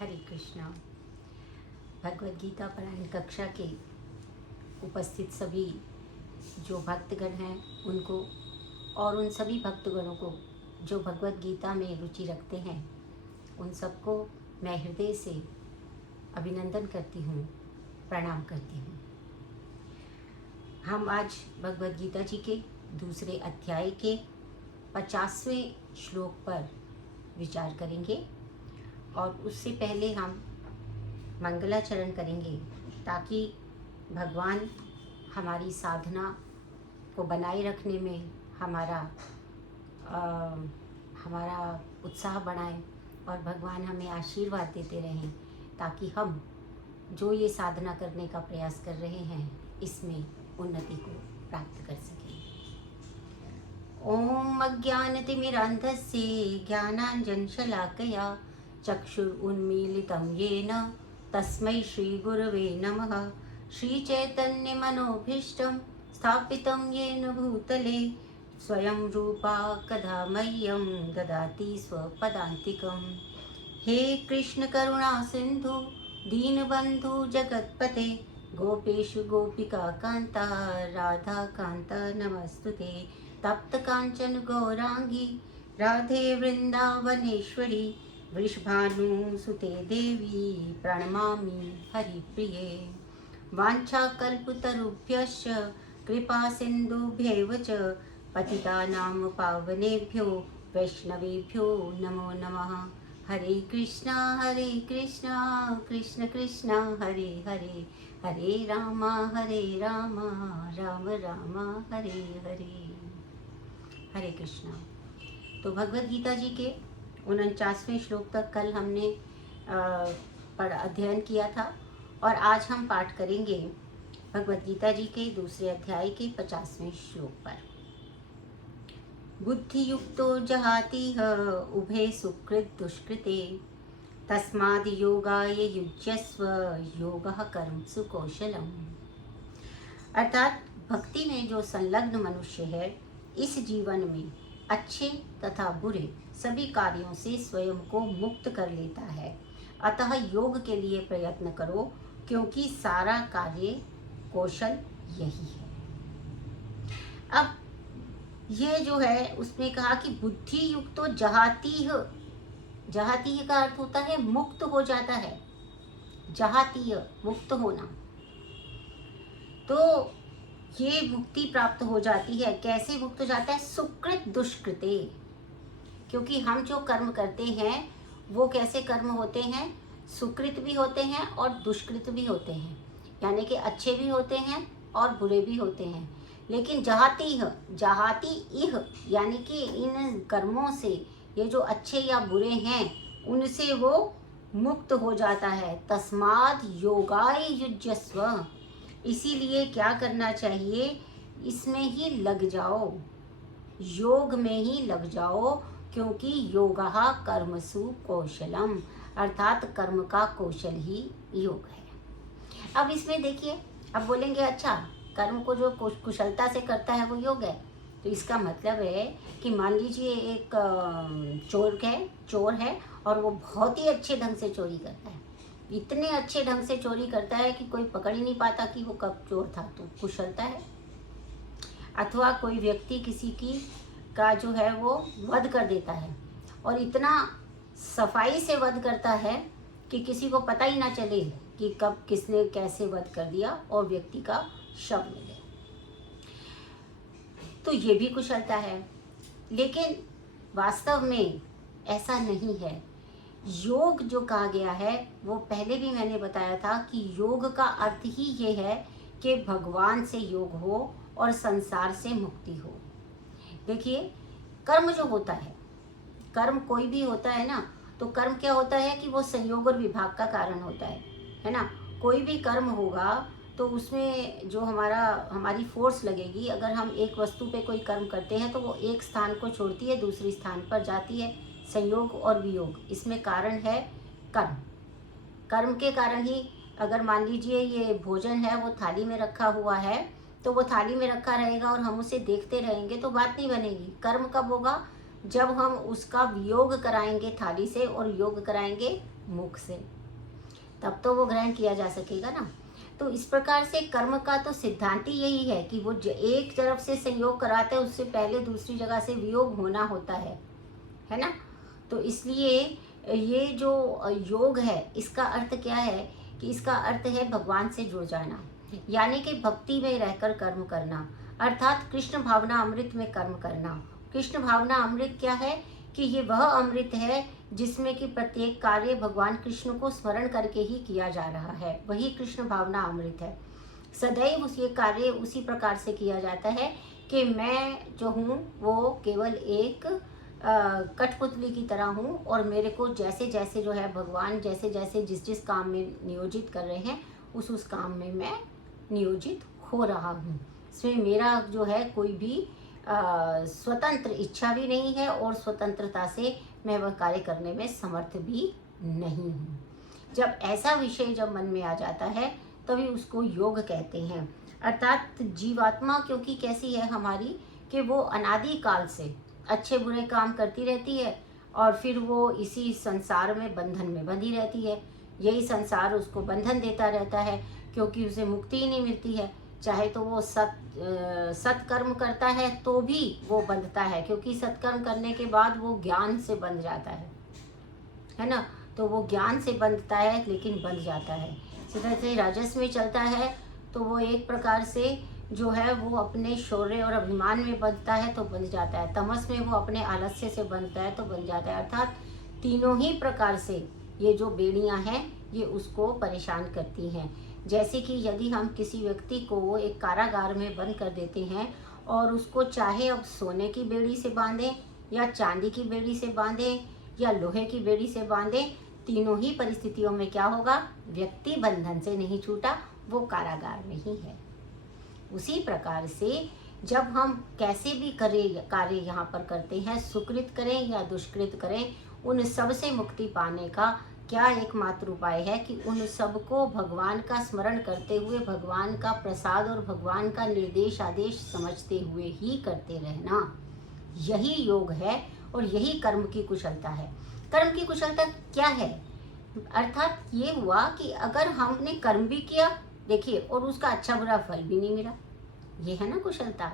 हरे कृष्णा। भगवद गीता पारायण कक्षा के उपस्थित सभी जो भक्तगण हैं उनको और उन सभी भक्तगणों को जो भगवद गीता में रुचि रखते हैं उन सबको मैं हृदय से अभिनंदन करती हूँ, प्रणाम करती हूँ। हम आज भगवद गीता जी के दूसरे अध्याय के 50वें श्लोक पर विचार करेंगे और उससे पहले हम मंगलाचरण करेंगे ताकि भगवान हमारी साधना को बनाए रखने में हमारा उत्साह बढ़ाएं और भगवान हमें आशीर्वाद देते रहें ताकि हम जो ये साधना करने का प्रयास कर रहे हैं इसमें उन्नति को प्राप्त कर सकें। ओम अज्ञानतिमिरान्धस्य ज्ञानाञ्जनशलाकया चक्षुरुन्मीलितं येन तस्मै श्रीगुरवे नमः। श्रीचैतन्यमनोभीष्टं स्थापितं येन भूतले स्वयं रूपा कदा मह्यं ददाति स्वपदान्तिकं। हे कृष्ण करुणा सिन्धु दीनबन्धु जगत्पते गोपेषु गोपिका कान्ता राधा कान्ता नमस्तुते। तप्त कांचन गौरांगी राधे वृंदावनेश्वरी वृषभानुसुते देवी प्रणमामि हरिप्रिये। वाञ्छाकल्पतरुभ्यश्च कृपा सिन्धुभ्यैव च पतितानां पावनेभ्यो वैष्णवेभ्यो नमो नमः। हरे कृष्णा कृष्ण कृष्णा हरे हरे हरे राम राम राम हरे हरे। हरे कृष्णा। तो भगवद गीता जी के 49वें श्लोक तक कल हमने अध्ययन किया था और आज हम पाठ करेंगे भगवद गीता जी के दूसरे अध्याय के 50वें श्लोक पर। बुद्धियुक्तो जहातिह उभे सुकृत दुष्कृते तस्माद् योगाय युज्यस्व योगः कर्मसु कौशलम्। अर्थात भक्ति में जो संलग्न मनुष्य है इस जीवन में अच्छे तथा बुरे सभी कार्यों से स्वयं को मुक्त कर लेता है। अतः योग के लिए प्रयत्न करो क्योंकि सारा कार्य कौशल यही है। अब ये जो है उसमें कहा कि बुद्धि युक्तो जहातीह। जहातीह का अर्थ होता है मुक्त हो जाता है। जहातीह मुक्त होना, तो ये मुक्ति प्राप्त हो जाती है। कैसे मुक्त हो जाता है? सुकृत दुष्कृते। क्योंकि हम जो कर्म करते हैं वो कैसे कर्म होते हैं? सुकृत भी होते हैं और दुष्कृत भी होते हैं, यानी कि अच्छे भी होते हैं और बुरे भी होते हैं। लेकिन जहाती इह यानी कि इन कर्मों से ये जो अच्छे या बुरे हैं उनसे वो मुक्त हो जाता है। तस्माद् योगाय युज्यस्व। इसीलिए क्या करना चाहिए? इसमें ही लग जाओ, योग में ही लग जाओ, क्योंकि योगः कर्मसु कौशलम, अर्थात कर्म का कौशल ही योग है। अब इसमें देखिए, अब बोलेंगे अच्छा कर्म को जो कुशलता से करता है वो योग है, तो इसका मतलब है कि मान लीजिए एक चोर है और वो बहुत ही अच्छे ढंग से चोरी करता है। इतने अच्छे ढंग से चोरी करता है कि कोई पकड़ ही नहीं पाता कि वो कब चोर था, तो कुशलता है। अथवा कोई व्यक्ति किसी का जो है वो वध कर देता है और इतना सफाई से वध करता है कि किसी को पता ही ना चले कि कब किसने कैसे वध कर दिया और व्यक्ति का शव मिले, तो ये भी कुशलता है। लेकिन वास्तव में ऐसा नहीं है। योग जो कहा गया है वो पहले भी मैंने बताया था कि योग का अर्थ ही ये है कि भगवान से योग हो और संसार से मुक्ति हो। देखिए, कर्म जो होता है, कर्म कोई भी होता है ना, तो कर्म क्या होता है कि वो संयोग और विभाग का कारण होता है ना। कोई भी कर्म होगा तो उसमें जो हमारी फोर्स लगेगी। अगर हम एक वस्तु पे कोई कर्म करते हैं तो वो एक स्थान को छोड़ती है, दूसरी स्थान पर जाती है। संयोग और वियोग, इसमें कारण है कर्म। कर्म के कारण ही अगर मान लीजिए ये भोजन है वो थाली में रखा हुआ है तो वो थाली में रखा रहेगा और हम उसे देखते रहेंगे तो बात नहीं बनेगी। कर्म कब होगा? जब हम उसका वियोग कराएंगे थाली से और योग कराएंगे मुख से, तब तो वो ग्रहण किया जा सकेगा ना। तो इस प्रकार से कर्म का तो सिद्धांत ही यही है कि वो एक तरफ से संयोग कराते हैं, उससे पहले दूसरी जगह से वियोग होना होता है ना। तो इसलिए ये जो योग है, इसका अर्थ क्या है कि इसका अर्थ है भगवान से जुड़ जाना, यानी कि भक्ति में रहकर कर्म करना, अर्थात कृष्ण भावना अमृत में कर्म करना। कृष्ण भावना अमृत क्या है कि ये वह अमृत है जिसमें कि प्रत्येक कार्य भगवान कृष्ण को स्मरण करके ही किया जा रहा है, वही कृष्ण भावना अमृत है। सदैव ये कार्य उसी प्रकार से किया जाता है कि मैं जो हूँ वो केवल एक कठपुतली की तरह हूँ, और मेरे को जैसे जैसे जो है भगवान जैसे जैसे जिस जिस काम में नियोजित कर रहे हैं उस काम में मैं नियोजित हो रहा हूँ। इसमें मेरा जो है कोई भी स्वतंत्र इच्छा भी नहीं है, और स्वतंत्रता से मैं वह कार्य करने में समर्थ भी नहीं हूँ। जब ऐसा विषय जब मन में आ जाता है तभी उसको योग कहते हैं। अर्थात जीवात्मा क्योंकि कैसी है हमारी कि वो अनादि काल से अच्छे बुरे काम करती रहती है, और फिर वो इसी संसार में बंधन में बंधी रहती है। यही संसार उसको बंधन देता रहता है, क्योंकि उसे मुक्ति ही नहीं मिलती है। चाहे तो वो सत्कर्म करता है तो भी वो बंधता है, क्योंकि सत्कर्म करने के बाद वो ज्ञान से बंध जाता है ना। तो वो ज्ञान से बंधता है लेकिन बंध जाता है। इसी तरह से राजस में चलता है तो वो एक प्रकार से जो है वो अपने शौर्य और अभिमान में बंधता है तो बंध जाता है। तमस में वो अपने आलस्य से बंधता है तो बंध जाता है। अर्थात तीनों ही प्रकार से ये जो बेड़ियां हैं ये उसको परेशान करती हैं। जैसे कि यदि हम किसी व्यक्ति को एक कारागार में बंद कर देते हैं और उसको चाहे अब सोने की बेड़ी से बांधें या चांदी की बेड़ी से बांधें या लोहे की बेड़ी से बांधें, तीनों ही परिस्थितियों में क्या होगा, व्यक्ति बंधन से नहीं छूटा, वो कारागार में ही है। उसी प्रकार से जब हम कैसे भी कार्य यहाँ पर करते हैं, सुकृत करें या दुष्कृत करें, उन सब से मुक्ति पाने का क्या एकमात्र उपाय है कि उन सबको भगवान का स्मरण करते हुए, भगवान का प्रसाद और भगवान का निर्देश आदेश समझते हुए ही करते रहना। यही योग है और यही कर्म की कुशलता है। कर्म की कुशलता क्या है? अर्थात ये हुआ कि अगर हमने कर्म भी किया, देखिए, और उसका अच्छा बुरा फल भी नहीं मिला, ये है ना कुशलता।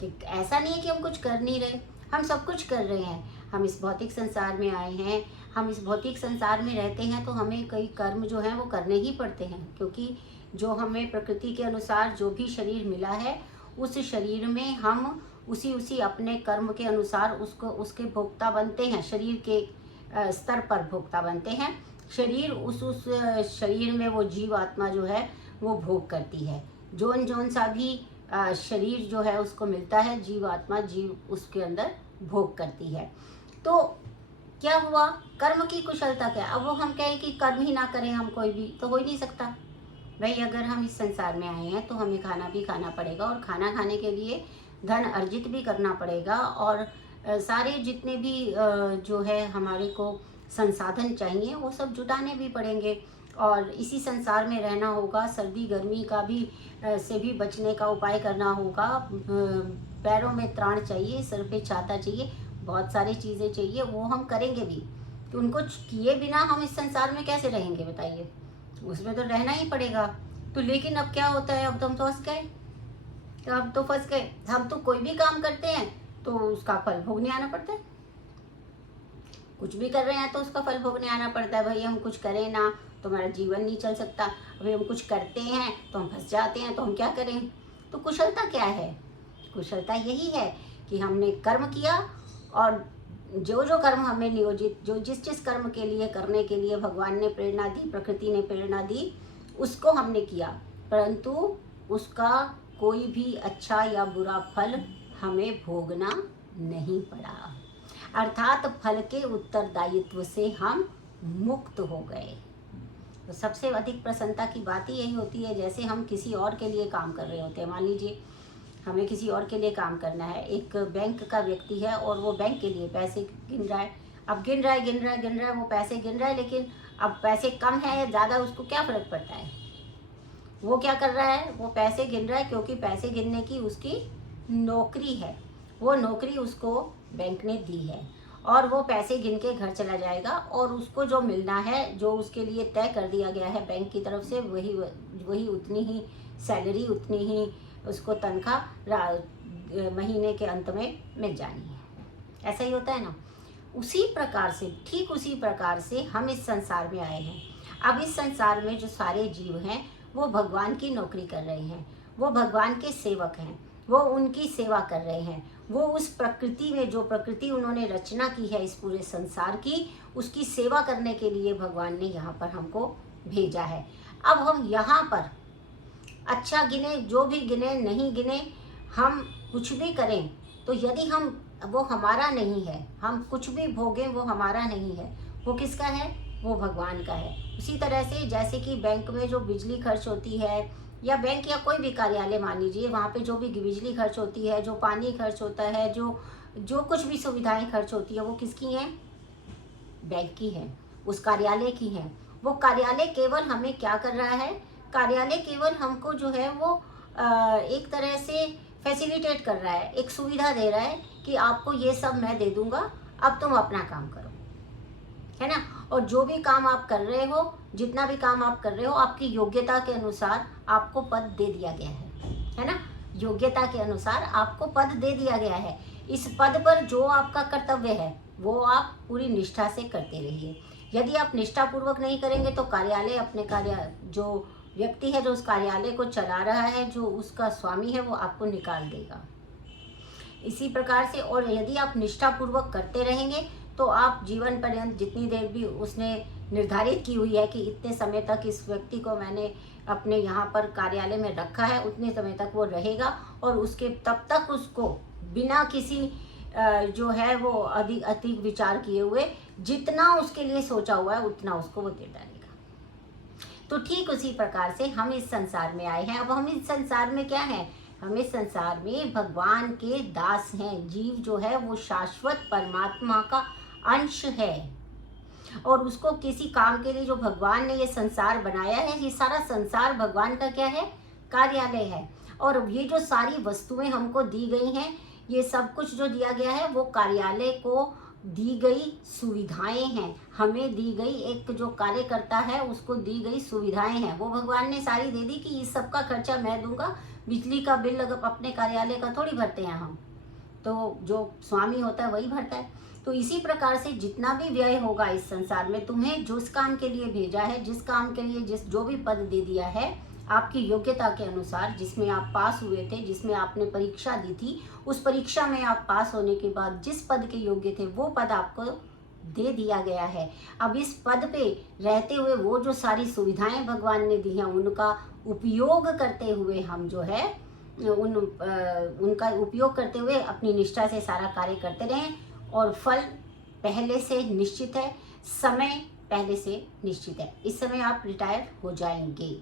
कि ऐसा नहीं है कि हम कुछ कर नहीं रहे, हम सब कुछ कर रहे हैं। हम इस भौतिक संसार में आए हैं, हम इस भौतिक संसार में रहते हैं, तो हमें कई कर्म जो हैं वो करने ही पड़ते हैं, क्योंकि जो हमें प्रकृति के अनुसार जो भी शरीर मिला है, उस शरीर में हम उसी अपने कर्म के अनुसार उसके भोक्ता बनते हैं। शरीर के स्तर पर भोक्ता बनते हैं। शरीर उस शरीर में वो जीव आत्मा जो है वो भोग करती है। जौन सा भी शरीर जो है उसको मिलता है, जीव आत्मा जीव उसके अंदर भोग करती है। तो क्या हुआ, कर्म की कुशलता क्या? अब वो हम कहें कि कर्म ही ना करें हम कोई भी, तो हो ही नहीं सकता भाई। अगर हम इस संसार में आए हैं तो हमें खाना भी खाना पड़ेगा, और खाना खाने के लिए धन अर्जित भी करना पड़ेगा, और सारे जितने भी जो है हमारे को संसाधन चाहिए वो सब जुटाने भी पड़ेंगे। और इसी संसार में रहना होगा, सर्दी गर्मी का भी से भी बचने का उपाय करना होगा। पैरों में त्राण चाहिए, सर पे छाता चाहिए, बहुत सारी चीज़ें चाहिए, वो हम करेंगे भी। तो उनको किए बिना हम इस संसार में कैसे रहेंगे बताइए? उसमें तो रहना ही पड़ेगा। तो लेकिन अब क्या होता है, अब तो हम तो फंस गए। तो अब तो फंस गए, हम तो कोई भी काम करते हैं तो उसका फल भोगने आना पड़ता है। कुछ भी कर रहे हैं तो उसका फल भोगने आना पड़ता है। भाई हम कुछ करें ना तो हमारा जीवन नहीं चल सकता। अभी हम कुछ करते हैं तो हम फंस जाते हैं, तो हम क्या करें? तो कुशलता क्या है? कुशलता यही है कि हमने कर्म किया, और जो कर्म हमें नियोजित, जो जिस कर्म के लिए करने के लिए भगवान ने प्रेरणा दी, प्रकृति ने प्रेरणा दी, उसको हमने किया, परंतु उसका कोई भी अच्छा या बुरा फल हमें भोगना नहीं पड़ा। अर्थात फल के उत्तरदायित्व से हम मुक्त हो गए। तो सबसे अधिक प्रसन्नता की बात ही यही होती है, जैसे हम किसी और के लिए काम कर रहे होते हैं। मान लीजिए हमें किसी और के लिए काम करना है, एक बैंक का व्यक्ति है और वो बैंक के लिए पैसे गिन रहा है। अब गिन रहा है, वो पैसे गिन रहा है, लेकिन अब पैसे कम है या ज़्यादा उसको क्या फ़र्क पड़ता है? वो क्या कर रहा है, वो पैसे गिन रहा है, क्योंकि पैसे गिनने की उसकी नौकरी है। वो नौकरी उसको बैंक ने दी है, और वो पैसे गिन के घर चला जाएगा, और उसको जो मिलना है, जो उसके लिए तय कर दिया गया है बैंक की तरफ से, वही उतनी ही सैलरी, उतनी ही उसको तनख्वाह महीने के अंत में मिल जानी है। ऐसा ही होता है ना। उसी प्रकार से, ठीक उसी प्रकार से हम इस संसार में आए हैं। अब इस संसार में जो सारे जीव हैं वो भगवान की नौकरी कर रहे हैं, वो भगवान के सेवक हैं, वो उनकी सेवा कर रहे हैं। वो उस प्रकृति में, जो प्रकृति उन्होंने रचना की है इस पूरे संसार की, उसकी सेवा करने के लिए भगवान ने यहाँ पर हमको भेजा है। अब हम यहाँ पर अच्छा गिने, जो भी गिने, नहीं गिने, हम कुछ भी करें, तो यदि हम, वो हमारा नहीं है, हम कुछ भी भोगें वो हमारा नहीं है, वो किसका है? वो भगवान का है। उसी तरह से जैसे कि बैंक में जो बिजली खर्च होती है, या बैंक या कोई भी कार्यालय मान लीजिए, वहाँ पे जो भी बिजली खर्च होती है, जो पानी खर्च होता है, जो कुछ भी सुविधाएं खर्च होती है, वो किसकी हैं? बैंक की है, उस कार्यालय की है। वो कार्यालय केवल हमें क्या कर रहा है? कार्यालय केवल हमको जो है वो एक तरह से फैसिलिटेट कर रहा है, एक सुविधा दे रहा है कि आपको ये सब मैं दे दूंगा, अब तुम अपना काम करो, है ना। और जो भी काम आप कर रहे हो, जितना भी काम आप कर रहे हो, आपकी योग्यता के अनुसार आपको पद दे दिया गया है ना। योग्यता के अनुसार आपको पद दे दिया गया है। इस पद पर जो आपका कर्तव्य है वो आप पूरी निष्ठा से करते रहिए। यदि आप निष्ठापूर्वक नहीं करेंगे तो कार्यालय, अपने जो व्यक्ति है जो उस कार्यालय को चला रहा है, जो उसका स्वामी है, वो आपको निकाल देगा। इसी प्रकार से, और यदि आप निष्ठापूर्वक करते रहेंगे तो आप जीवन पर्यंत, जितनी देर भी उसने निर्धारित की हुई है कि इतने समय तक इस व्यक्ति को मैंने अपने यहाँ पर कार्यालय में रखा है, उतने समय तक वो रहेगा, और उसके तब तक उसको बिना किसी जो है वो अधिक विचार किए हुए, जितना उसके लिए सोचा हुआ है उतना उसको वो दे डालेगा। तो ठीक उसी प्रकार से हम इस संसार में आए हैं। अब हम इस संसार में क्या है? हम इस संसार में भगवान के दास हैं। जीव जो है वो शाश्वत परमात्मा का अंश है, और उसको किसी काम के लिए जो भगवान ने ये संसार बनाया है, ये सारा संसार भगवान का क्या है? कार्यालय है। और ये जो सारी वस्तुएं हमको दी गई हैं, ये सब कुछ जो दिया गया है वो कार्यालय को दी गई सुविधाएं हैं। हमें दी गई, एक जो कार्य करता है उसको दी गई सुविधाएं हैं, वो भगवान ने सारी दे दी कि इस सब का खर्चा मैं दूंगा। बिजली का बिल अगर अपने कार्यालय का थोड़ी भरते हैं हम, तो जो स्वामी होता है वही भरता है। तो इसी प्रकार से जितना भी व्यय होगा इस संसार में, तुम्हें जिस काम के लिए भेजा है, जिस काम के लिए जो भी पद दे दिया है, आपकी योग्यता के अनुसार, जिसमें आप पास हुए थे, जिसमें आपने परीक्षा दी थी, उस परीक्षा में आप पास होने के बाद जिस पद के योग्य थे वो पद आपको दे दिया गया है। अब इस पद पे रहते हुए वो जो सारी सुविधाएं भगवान ने दी हैं, उनका उपयोग करते हुए हम जो है उनका उपयोग करते हुए अपनी निष्ठा से सारा कार्य करते रहें। और फल पहले से निश्चित है, समय पहले से निश्चित है। इस समय आप रिटायर हो जाएंगे।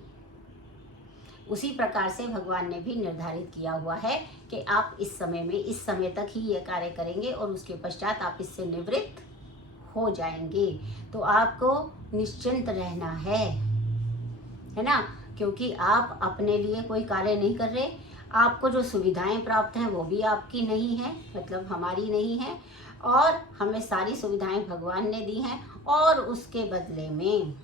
उसी प्रकार से भगवान ने भी निर्धारित किया हुआ है कि आप इस समय में, इस समय तक ही ये कार्य करेंगे और उसके पश्चात आप इससे निवृत्त हो जाएंगे। तो आपको निश्चिंत रहना है ना, क्योंकि आप अपने लिए कोई कार्य नहीं कर रहे। आपको जो सुविधाएं प्राप्त हैं वो भी आपकी नहीं है, मतलब हमारी नहीं है, और हमें सारी सुविधाएं भगवान ने दी हैं। और उसके बदले में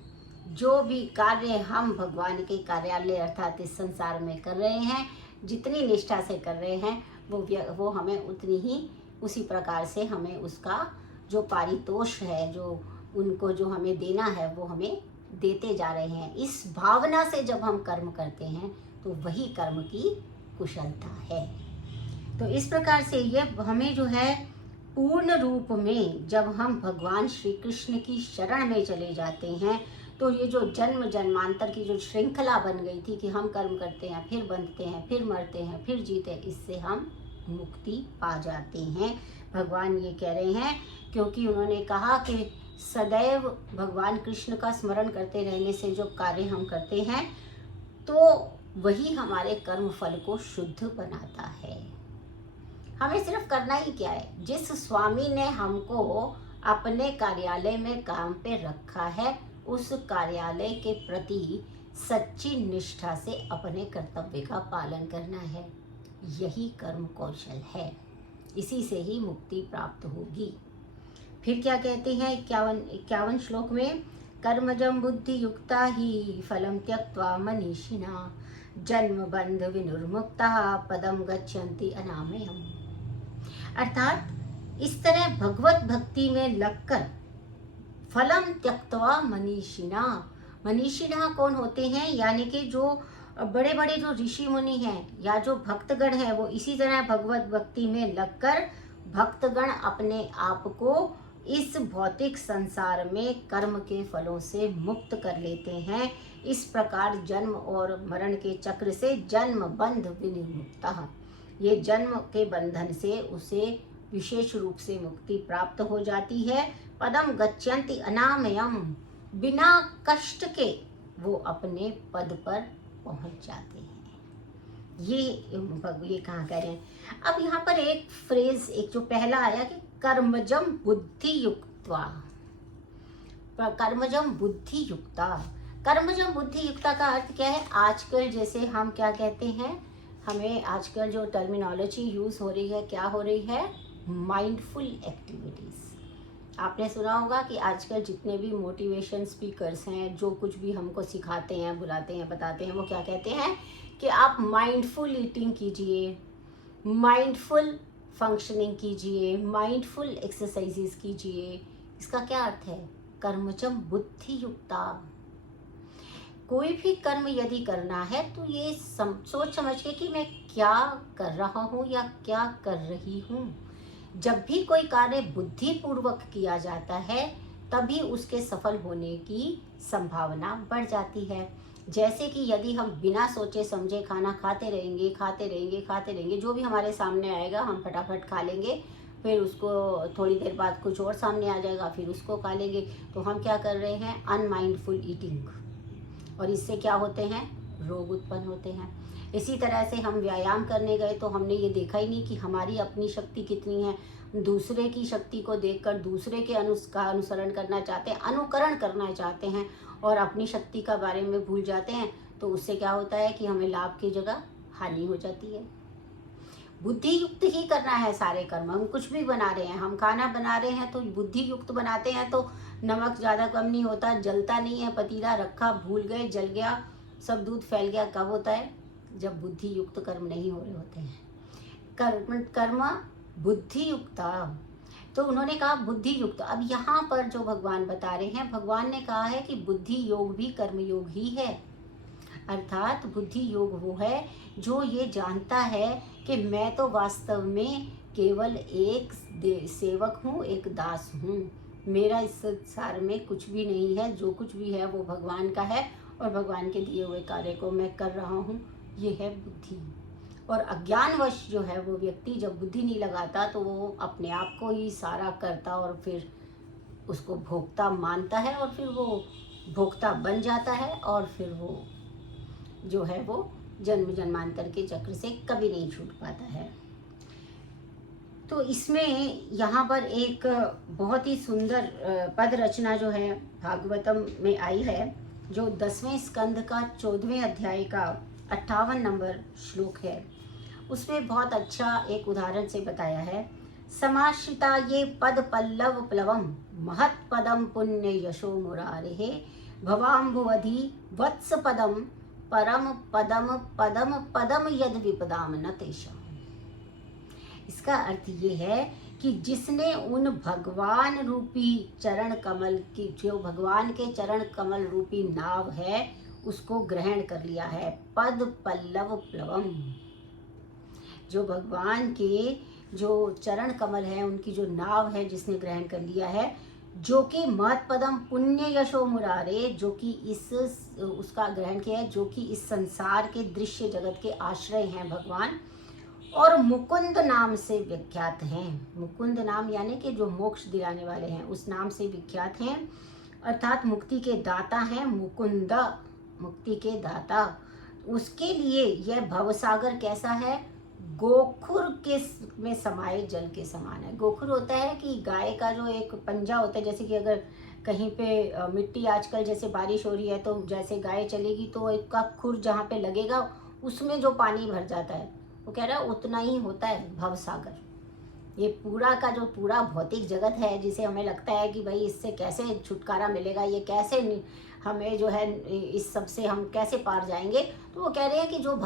जो भी कार्य हम भगवान के कार्यालय अर्थात इस संसार में कर रहे हैं, जितनी निष्ठा से कर रहे हैं, वो हमें उतनी ही, उसी प्रकार से हमें उसका जो पारितोष है, जो उनको जो हमें देना है, वो हमें देते जा रहे हैं। इस भावना से जब हम कर्म करते हैं तो वही कर्म की कुशलता है। तो इस प्रकार से ये हमें जो है पूर्ण रूप में, जब हम भगवान श्री कृष्ण की शरण में चले जाते हैं, तो ये जो जन्म जन्मांतर की जो श्रृंखला बन गई थी कि हम कर्म करते हैं, फिर बनते हैं, फिर मरते हैं, फिर जीते, इससे हम मुक्ति पा जाते हैं। भगवान ये कह रहे हैं क्योंकि उन्होंने कहा कि सदैव भगवान कृष्ण का स्मरण करते रहने से जो कार्य हम करते हैं, तो वही हमारे कर्म फल को शुद्ध बनाता है। हमें सिर्फ करना ही क्या है, जिस स्वामी ने हमको अपने कार्यालय में काम पे रखा है, उस कार्यालय के प्रति सच्ची निष्ठा से अपने कर्तव्य का पालन करना है। यही कर्म कौशल है। इसी से ही मुक्ति प्राप्त होगी। फिर क्या कहते हैं 51 श्लोक में, कर्मजं बुद्धि युक्ता ही फलम त्यक्त्वा मनीषिणा जन्म बंध विनिर्मुक्ता पदम गच्छन्ति अनामयम्। अर्थात इस तरह भगवत भक्ति में लगकर फलम त्यक्त्वा मनीषिणा, मनीषिणा कौन होते हैं, यानी कि जो बड़े बड़े जो ऋषि मुनि हैं या जो भक्तगण हैं, वो इसी तरह भगवत भक्ति में लगकर भक्तगण अपने आप को इस भौतिक संसार में कर्म के फलों से मुक्त कर लेते हैं। इस प्रकार जन्म और मरण के चक्र से जन्म बंध विनिर्मुक्ता, ये जन्म के बंधन से उसे विशेष रूप से मुक्ति प्राप्त हो जाती है। पदम गच्छन्ति अनामयम्, बिना कष्ट के वो अपने पद पर पहुंच जाते हैं। ये कहाँ कह रहे हैं। अब यहाँ पर एक फ्रेज, एक जो पहला आया कि कर्मजम बुद्धि युक्ता, कर्मजम बुद्धि युक्ता, कर्मजम बुद्धि युक्ता का अर्थ क्या है। आजकल जैसे हम क्या कहते हैं, हमें आजकल जो टर्मिनोलॉजी यूज हो रही है, क्या हो रही है, माइंडफुल एक्टिविटीज। आपने सुना होगा कि आजकल जितने भी मोटिवेशन स्पीकर्स हैं, जो कुछ भी हमको सिखाते हैं, बुलाते हैं, बताते हैं, वो क्या कहते हैं कि आप माइंडफुल ईटिंग कीजिए, माइंडफुल फंक्शनिंग कीजिए, माइंडफुल एक्सरसाइजेस कीजिए। इसका क्या अर्थ है, कर्मजम बुद्धि युक्ता। कोई भी कर्म यदि करना है तो ये सोच समझ के कि मैं क्या कर रहा हूँ या क्या कर रही हूँ। जब भी कोई कार्य बुद्धिपूर्वक किया जाता है तभी उसके सफल होने की संभावना बढ़ जाती है। जैसे कि यदि हम बिना सोचे समझे खाना खाते रहेंगे, जो भी हमारे सामने आएगा हम फटाफट खा लेंगे, फिर उसको थोड़ी देर बाद कुछ और सामने आ जाएगा, फिर उसको खा लेंगे, तो हम क्या कर रहे हैं, अनमाइंडफुल ईटिंग। और इससे क्या होते हैं, रोग उत्पन्न होते हैं। इसी तरह से हम व्यायाम करने गए तो हमने ये देखा ही नहीं कि हमारी अपनी शक्ति कितनी है। दूसरे की शक्ति को देखकर दूसरे के अनुसरण करना चाहते हैं, अनुकरण करना चाहते हैं और अपनी शक्ति का बारे में भूल जाते हैं। तो उससे क्या होता है कि हमें लाभ की जगह हानि हो जाती है। बुद्धि युक्त ही करना है सारे कर्म। हम कुछ भी बना रहे हैं, हम खाना बना रहे हैं तो बुद्धि युक्त बनाते हैं, तो नमक ज़्यादा कम नहीं होता, जलता नहीं है, पतीला रखा भूल गए, जल गया, सब दूध फैल गया। कब होता है, जब बुद्धि युक्त कर्म नहीं हो रहे होते हैं। कर्म बुद्धि युक्ता, तो उन्होंने कहा बुद्धि युक्त। अब यहाँ पर जो भगवान बता रहे हैं, भगवान ने कहा है कि बुद्धि योग भी कर्म योग ही है। अर्थात बुद्धि योग वो है जो ये जानता है कि मैं तो वास्तव में केवल एक सेवक हूँ, एक दास हूँ, मेरा इस संसार में कुछ भी नहीं है, जो कुछ भी है वो भगवान का है और भगवान के दिए हुए कार्य को मैं कर रहा हूँ, ये है बुद्धि। और अज्ञानवश जो है वो व्यक्ति जब बुद्धि नहीं लगाता तो वो अपने आप को ही सारा करता और फिर उसको भोक्ता मानता है और फिर वो भोक्ता बन जाता है और फिर वो जो है वो जन्म जन्मांतर के चक्र से कभी नहीं छूट पाता है। तो इसमें यहाँ पर एक बहुत ही सुंदर पद रचना जो है भागवतम में आई है, जो 10वें स्कंद का 14वें अध्याय का 58 नंबर श्लोक है। उसमें बहुत अच्छा एक उदाहरण से बताया है। समाश्रिता ये पद पल्लव प्लवम महत् पदम पुण्य यशो मुरारेः भवाम्भुवधि वत्स पदम परम पदम पदम पदम यद विपदाम न तेषाम्। इसका अर्थ ये है कि जिसने उन भगवान रूपी चरण कमल की, जो भगवान के चरण कमल रूपी नाव है, उसको ग्रहण कर लिया है। पद पल्लव प्लवम, जो भगवान के जो चरण कमल है, उनकी जो नाव है, जिसने ग्रहण कर लिया है, जो कि महत्पदम पुण्य यशो मुरारे, जो कि इस उसका ग्रहण किया है, जो कि इस संसार के दृश्य जगत के आश्रय हैं भगवान, और मुकुंद नाम से विख्यात हैं। मुकुंद नाम यानी कि जो मोक्ष दिलाने वाले हैं, उस नाम से विख्यात हैं, अर्थात मुक्ति के दाता हैं। मुकुंद मुक्ति के दाता, उसके लिए यह भवसागर कैसा है, गोखुर के में समाये जल के समान है। गोखुर होता है कि गाय का जो एक पंजा होता है, जैसे कि अगर कहीं पे मिट्टी, आजकल जैसे बारिश हो रही है तो जैसे गाय चलेगी तो एक का खुर जहाँ पे लगेगा उसमें जो पानी भर जाता है, वो कह रहा है उतना ही होता है भवसागर। ये पूरा का जो पूरा भौतिक जगत है, जिसे हमें लगता है कि भाई इससे कैसे छुटकारा मिलेगा, ये कैसे हमें जो है इस सब से हम कैसे पार जाएंगे, तो वो कह रहे हैं कि जो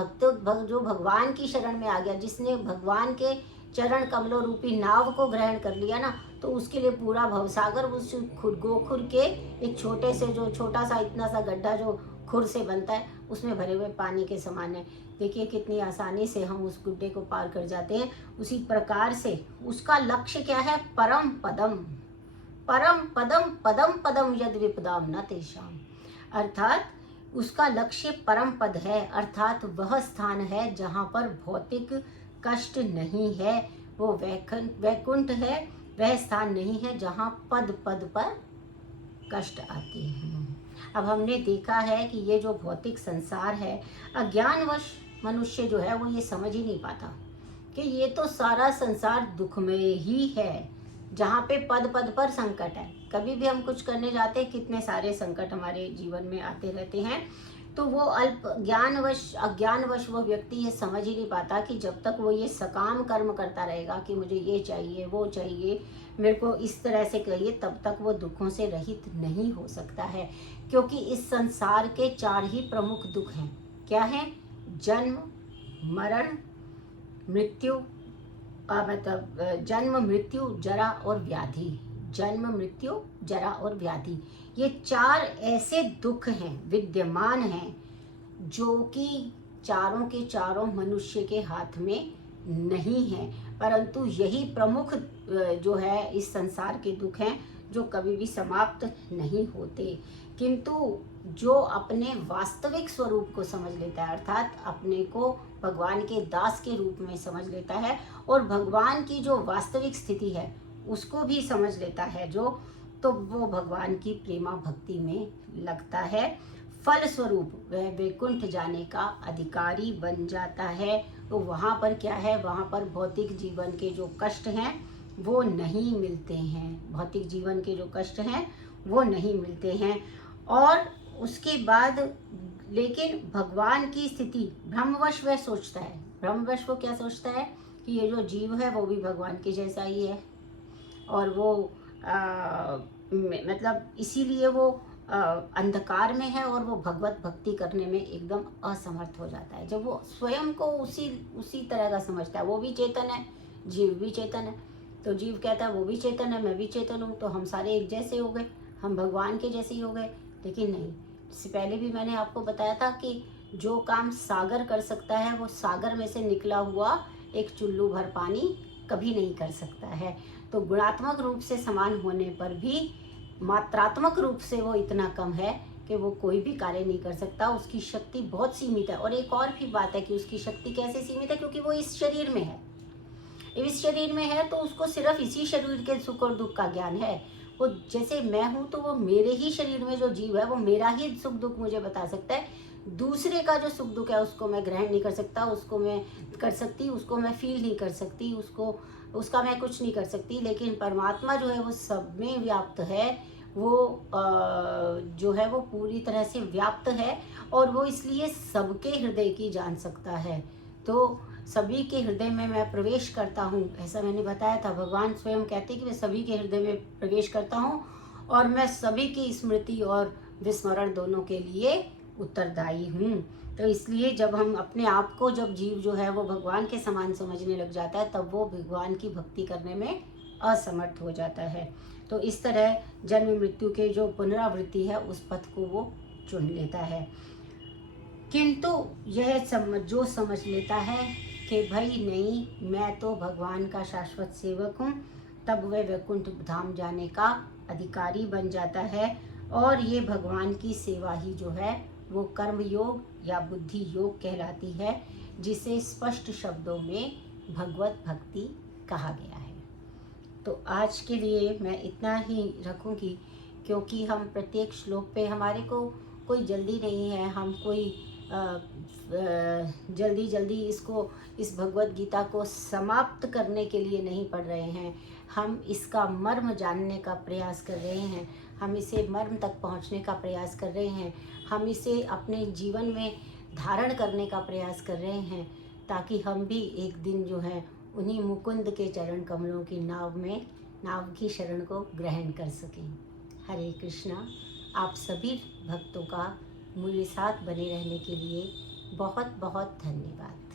जो भगवान की शरण में आ गया, जिसने भगवान के चरण कमलों रूपी नाव को ग्रहण कर लिया ना, तो उसके लिए पूरा भवसागर उस गोखुर के एक छोटे से, जो छोटा सा इतना सा गड्ढा जो खुर से बनता है, उसमें भरे हुए पानी के समान है। देखिए कितनी आसानी से हम उस गुड्डे को पार कर जाते हैं। उसी प्रकार से उसका लक्ष्य क्या है? परम पदम, परम पदम, पदम पदम यद विपदाम न तेषाम। अर्थात उसका लक्ष्य परम पद है, अर्थात वह स्थान है जहाँ पर भौतिक कष्ट नहीं है, वो वैकुंठ है। वह स्थान नहीं है जहाँ पद पद पर कष्ट आते हैं। अब हमने देखा है कि ये जो भौतिक संसार है, अज्ञानवश मनुष्य जो है वो ये समझ ही नहीं पाता कि ये तो सारा संसार दुखमय ही है, जहाँ पे पद पद पर संकट है। कभी भी हम कुछ करने जाते हैं, कितने सारे संकट हमारे जीवन में आते रहते हैं। तो वो अज्ञानवश वो व्यक्ति ये समझ ही नहीं पाता कि जब तक वो ये सकाम कर्म करता रहेगा कि मुझे ये चाहिए, वो चाहिए, मेरे को इस तरह से करिए, तब तक वो दुखों से रहित नहीं हो सकता है। क्योंकि इस संसार के 4 ही प्रमुख दुख हैं। क्या हैं? जन्म, मरण, मृत्यु, मतलब जन्म, मृत्यु, जरा और व्याधि। जन्म, मृत्यु, जरा और व्याधि, ये 4 ऐसे दुख हैं, विद्यमान हैं, जो कि चारों के चारों मनुष्य के हाथ में नहीं है, परंतु यही प्रमुख जो है इस संसार के दुख हैं, जो कभी भी समाप्त नहीं होते। किंतु जो अपने वास्तविक स्वरूप को समझ लेता है, अर्थात अपने को भगवान के दास के रूप में समझ लेता है, और भगवान की जो वास्तविक स्थिति है उसको भी समझ लेता है जो, तो वो भगवान की प्रेमा भक्ति में लगता है। फल स्वरूप वह वैकुंठ जाने का अधिकारी बन जाता है। तो वहाँ पर क्या है? वहाँ पर भौतिक जीवन के जो कष्ट हैं वो नहीं मिलते हैं, भौतिक जीवन के जो कष्ट हैं वो नहीं मिलते हैं। और उसके बाद लेकिन भगवान की स्थिति, भ्रमवश वह सोचता है, भ्रमवश वो क्या सोचता है कि ये जो जीव है वो भी भगवान के जैसा ही है, और वो मतलब इसीलिए वो अंधकार में है, और वो भगवत भक्ति करने में एकदम असमर्थ हो जाता है। जब वो स्वयं को उसी तरह का समझता है, वो भी चेतन है, जीव भी चेतन है, तो जीव कहता है वो भी चेतन है, मैं भी चेतन हूँ, तो हम सारे एक जैसे हो गए, हम भगवान के जैसे ही हो गए। लेकिन नहीं, इससे पहले भी मैंने आपको बताया था कि जो काम सागर कर सकता है, वो सागर में से निकला हुआ एक चुल्लू भर पानी कभी नहीं कर सकता है। तो गुणात्मक रूप से समान होने पर भी मात्रात्मक रूप से वो इतना कम है कि वो कोई भी कार्य नहीं कर सकता, उसकी शक्ति बहुत सीमित है। और एक और भी बात है कि उसकी शक्ति कैसे सीमित है, क्योंकि वो इस शरीर में है, इस शरीर में है, तो उसको सिर्फ इसी शरीर के सुख और दुख का ज्ञान है। वो जैसे मैं हूँ, तो वो मेरे ही शरीर में जो जीव है वो मेरा ही सुख दुख मुझे बता सकता है। दूसरे का जो सुख दुख है उसको मैं ग्रहण नहीं कर सकता, उसको मैं कर सकती, उसको मैं फील नहीं कर सकती, उसका मैं कुछ नहीं कर सकती। लेकिन परमात्मा जो है वो सब में व्याप्त है, वो जो है वो पूरी तरह से व्याप्त है, और वो इसलिए सबके हृदय की जान सकता है। तो सभी के हृदय में मैं प्रवेश करता हूँ, ऐसा मैंने बताया था। भगवान स्वयं कहते हैं कि मैं सभी के हृदय में प्रवेश करता हूँ, और मैं सभी की स्मृति और विस्मरण दोनों के लिए उत्तरदायी हूँ। तो इसलिए जब हम अपने आप को, जब जीव जो है वो भगवान के समान समझने लग जाता है, तब वो भगवान की भक्ति करने में असमर्थ हो जाता है। तो इस तरह जन्म मृत्यु के जो पुनरावृत्ति है उस पथ को वो चुन लेता है। किंतु यह जो समझ लेता है कि भाई नहीं, मैं तो भगवान का शाश्वत सेवक हूँ, तब वह वैकुंठ धाम जाने का अधिकारी बन जाता है। और ये भगवान की सेवा ही जो है वो कर्म योग या बुद्धि योग कहलाती है, जिसे स्पष्ट शब्दों में भगवत भक्ति कहा गया है। तो आज के लिए मैं इतना ही रखूँगी, क्योंकि हम प्रत्येक श्लोक पे, हमारे को कोई जल्दी नहीं है, हम कोई जल्दी इस भगवत गीता को समाप्त करने के लिए नहीं पढ़ रहे हैं। हम इसका मर्म जानने का प्रयास कर रहे हैं, हम इसे मर्म तक पहुंचने का प्रयास कर रहे हैं, हम इसे अपने जीवन में धारण करने का प्रयास कर रहे हैं, ताकि हम भी एक दिन जो है उन्हीं मुकुंद के चरण कमलों की नाव की शरण को ग्रहण कर सकें। हरे कृष्णा। आप सभी भक्तों का मेरे साथ बने रहने के लिए बहुत बहुत धन्यवाद।